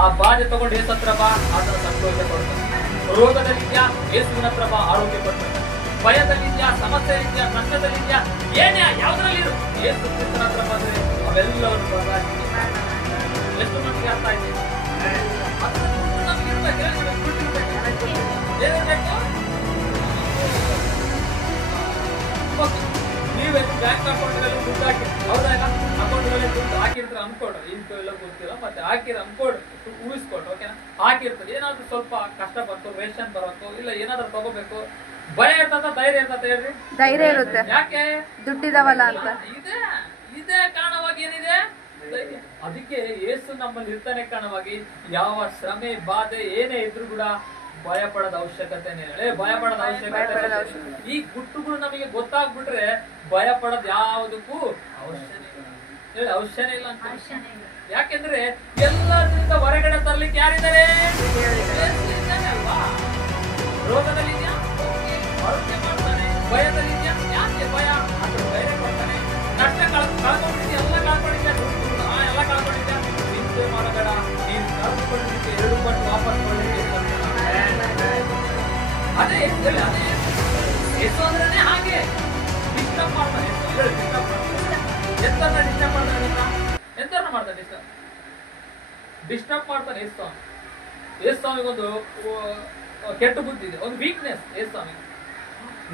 ಆ ಬಾಧೆ ತಗೊಂಡು ಯೇಸು ಹತ್ರ ಬಾ, ಆತನ ಸಂತೋಷ ಕೊಡ್ತಾನೆ. ರೋಗದಲ್ಲಿದ್ಯಾ, ಯೇಸುವಿನ ಹತ್ರ ಬಾ, ಆರೋಗ್ಯ ಕೊಡ್ತಾನೆ. ಭಯದಲ್ಲಿದ್ಯಾ, ಸಮಸ್ಯೆಯಲ್ಲಿದ್ಯಾ, ನಷ್ಟದಲ್ಲಿದ್ಯಾ, ಏನೇ ಯಾವ್ದ್ರಲ್ಲಿ ಇರು, ಯೇಸು ಕ್ರಿಸ್ತನ ಹತ್ರ ಬಂದ್ರೆ ಅವೆಲ್ಲವನ್ನು ಬದಲಾಯಿಸಿ. ಎಷ್ಟು ಮಂದಿಗೆ ಅರ್ಥ ಆಯ್ತು? ನಮ್ಗೆ ಇರ್ಬೇಕು, ಏನಿರ್ಬೇಕು? ನೀವೇನು ಬ್ಯಾಂಕ್ ಅಕೌಂಟ್ಗಳಲ್ಲಿ ದುಡ್ಡು ಹಾಕಿ, ಹೌದಾ? ಅಕೌಂಟ್ಗಳಲ್ಲಿ ದುಡ್ಡು ಹಾಕಿರ್ತಾರೆ ಅನ್ಕೊಡ್ರಿ, ಎಲ್ಲ ಗೊತ್ತಿಲ್ಲ, ಮತ್ತೆ ಹಾಕಿರ ಅನ್ಕೊಡ್ರಿ, ಊಹಿಸ್ಕೊಡ್ರಿ, ಓಕೆನಾ? ಹಾಕಿರ್ತಾರೆ, ಏನಾದ್ರು ಸ್ವಲ್ಪ ಕಷ್ಟ ಬಂತು, ರೇಷನ್ ಬರೋಕು, ಇಲ್ಲ ಏನಾದ್ರು ತಗೋಬೇಕು, ಭಯ ಇರ್ತದ, ಧೈರ್ಯ ಇರ್ತದ ಹೇಳ್ರಿ? ಧೈರ್ಯ ಇರುತ್ತೆ. ಯಾಕೆ? ದುಡ್ಡಿದಾವಲ್ಲ ಅಂತ. ಇದೇ ಕಾರಣವಾಗಿ ಏನಿದೆ? ಧೈರ್ಯ. ಅದಕ್ಕೆ ಯೇಸು ನಮ್ಮಲ್ಲಿ ಇರ್ತಾನೆ ಕಾರಣವಾಗಿ ಯಾವ ಶ್ರಮೆ ಬಾಧೆ ಏನೇ ಇದ್ರು ಕೂಡ ಭಯ ಪಡೋದ ಅವಶ್ಯಕತೆನೇ ಭಯ ಪಡೋದ ಅವಶ್ಯಕತೆ. ಈ ಗುಟ್ಟುಗಳು ನಮಗೆ ಗೊತ್ತಾಗ್ಬಿಟ್ರೆ ಭಯ ಪಡೋದ್ ಯಾವುದಕ್ಕೂ ಅವಶ್ಯನೇ ಇಲ್ಲ ಅಂತ. ಯಾಕೆಂದ್ರೆ ಎಲ್ಲರಿಂದ ಹೊರಗಡೆ ತರ್ಲಿಕ್ಕೆ ಯಾರಿದ್ದಾರೆ? ಅಲ್ವಾ? ರೋಗದಲ್ಲಿದ್ಯಾ, ಆರೋಗ್ಯ ಮಾಡ್ತಾನೆ. ಭಯದಲ್ಲಿದ್ಯಾ, ಯಾಕೆ ಭಯ? ಅದ್ರ ಧೈರ್ಯ ಕೊಡ್ತಾನೆ. ನಷ್ಟ ಕಳ್ಕೊಂಡಿದ್ಯಾ, ಎಲ್ಲ ಕಳ್ಕೊಂಡಿದ್ಯಾ, ಎಲ್ಲ ಕಳ್ಕೊಂಡಿದ್ಯಾ, ಚಿಂತೆ ಮಾಡಬೇಡ, ನೀನು ಕಳ್ಕೊಂಡಿದ್ದಕ್ಕೆ 2 ಪಟ್ಟು ವಾಪಸ್ ಕೊಡ್ಲಿಕ್ಕೆ ಅದೇ ಯೇಸು ಅಂದ್ರೆ ಹಾಗೆ ಡಿಸ್ಟರ್ಬ್ ಮಾಡ್ತಾನೆ. ಎಂತನ್ನ ಡಿಸ್ಟರ್ಬ್ ಮಾಡ್ತಾನೆ? ಎಂತನ್ನ ಮಾಡ್ತಾನೆ ಡಿಸ್ಟರ್ಬ್ ಮಾಡ್ತಾನೆ ಯೇಸು. ಯೇಸು ಸ್ವಾಮಿಗೊಂದು ಕೆಟ್ಟ ಬುದ್ಧಿ ಇದೆ, ಒಂದು ವೀಕ್ನೆಸ್ ಯೇಸು ಸ್ವಾಮಿಗೆ.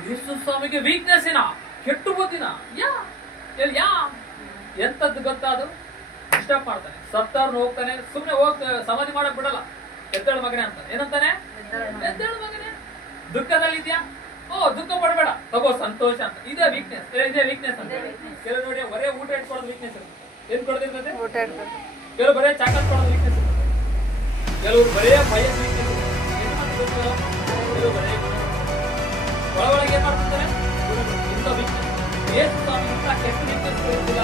ಯೇಸು ಸ್ವಾಮಿಗೆ ವೀಕ್ನೆಸ್ ಏನ? ಕೆಟ್ಟ ಬುದ್ಧಿನ? ಯಾ ಎಂತದ್ದು ಗೊತ್ತಾದ್ರು ಡಿಸ್ಟರ್ಬ್ ಮಾಡ್ತಾನೆ. ಸತ್ತವ್ರನ್ನ ಹೋಗ್ತಾನೆ, ಸುಮ್ನೆ ಸಮಾಧಿ ಮಾಡಕ್ ಬಿಡಲ್ಲ. ಎದ್ದೇಳು ಮಗನೇ ಅಂತ ಏನಂತಾನೆ? ಎದ್ದೇಳು ಮಗನೇ. ದುಃಖದಲ್ಲಿದ್ಯಾ, ದುಃಖ ಪಡಬೇಡ, ತಗೋ ಸಂತೋಷ ಅಂತ. ಇದೇ ವೀಕ್ನೆಸ್, ಇದೇ ವೀಕ್ನೆಸ್ ಅಂತ. ಕೆಲವು ನೋಡಿ ಬರೇ ಊಟ ಇಟ್ಕೊಳ್ಳೋದು ವೀಕ್ನೆಸ್ ಇರುತ್ತೆ. ಏನ್ ಕೊಡ್ತಿರ್ತದೆ? ಕೆಲವು ಬರೇ ಚಾಕಲ್ ಕೊಡೋದು ವೀಕ್ನೆಸ್ ಇರುತ್ತೆ. ಕೆಲವರು ಬರೇ ಭಯ ವೀಕ್ನೆಸ್ ಇರುತ್ತೆ. ಕೆಲವು ಬರೇ ಒಳಗೆ ಏನ್ ಮಾಡ್ತಿರ್ತಾರೆ? ಇಂಥ ವೀಕ್ನೆಸ್. ಯೇಸು ಸ್ವಾಮಿ ಇಂಥ ಕೆಟ್ಟ ವೀಕ್ನೆಸ್ ಇರುತ್ತಿಲ್ಲ.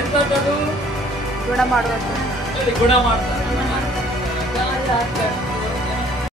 ಎಂತದ್ದು? ಗುಣ ಮಾಡುವಂತ. ಗುಣ ಮಾಡ್ತಾರೆ.